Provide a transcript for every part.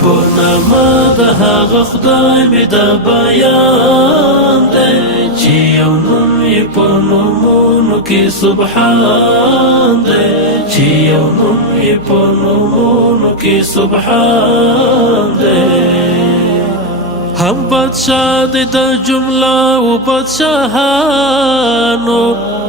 پونما د هغه خدای مې د بیان دی چې یو نوم یې په نومونو کې سبحان دی چې یو نوم یې په نومونو کې سبحان دی هم بادشاہ دی د جمله و بادشاهانو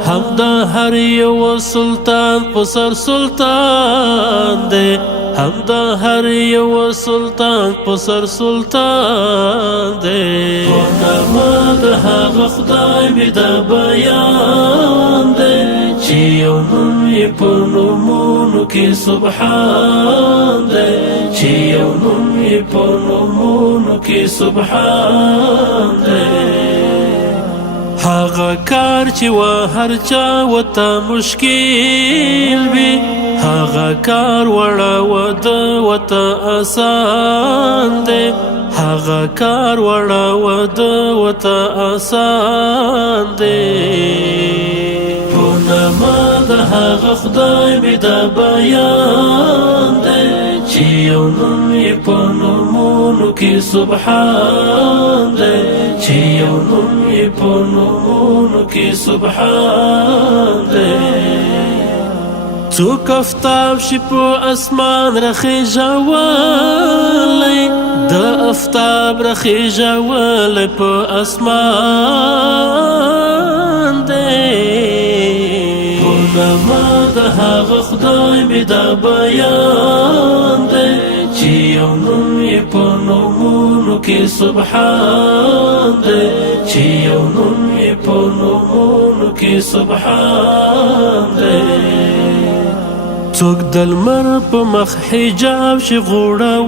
هم د هر یو سلطان په سر سلطان دی هم د هر یو سلطان په سر سلطان دی پونما د هغه خدای مې د بیان دی چې یو نوم یې په نومونو کې سبحان دی چې یو نوم یې په نومونو کې سبحان دی هغه کار چې و هر چا وته مشکل وي هغه کار وړه وده وته آسان دی هغه کار وړه وده وته آسان دی پونما د هغه خدای مې د بیان دی چې یو نوم یې په نومونو کې سبحان دی چې یو نوم یې په نومونو کې سبحان دی څوک آفتاب شي په اسمان رخیژولی د آفتاب رخیژولی په اسمان دی پونما د هغه خدای مې د بیان دی چې یو نوم یې په نومونو کې سبحان دی چې یو نوم یې په نومونو کې سبحان دی څوک د لمر په مخ حجاب شي غوړولی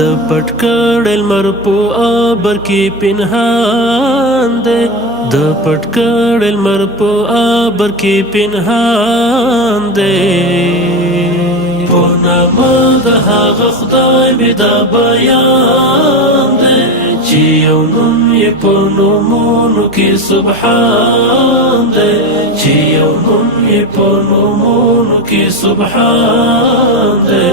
د پټ کړی لمر په ابر کې پنهان دی د پټ کړی لمر په ابر کې پنهان دی پونما د هغه خدای مې د بیان دی چې یو نوم یې په نومونو کې سبحان دی چې یو نوم یې په نومونو کې سبحان دی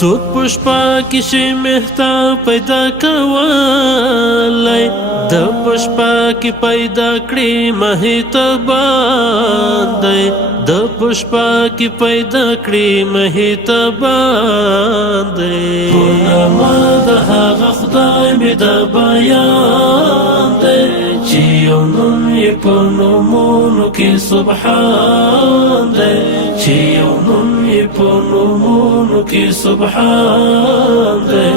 څوک په شپه کې شي مهتاب پیدا کولی د په شپه کې پیدا کړي مهتابان دی د په شپه کې پیدا کړي مهتابان دی پونما د هغه خدای مې د بیان دی چې یو نوم یې په نومونو کې سبحان دی چې یو نوم یې په نومونو کې سبحان دی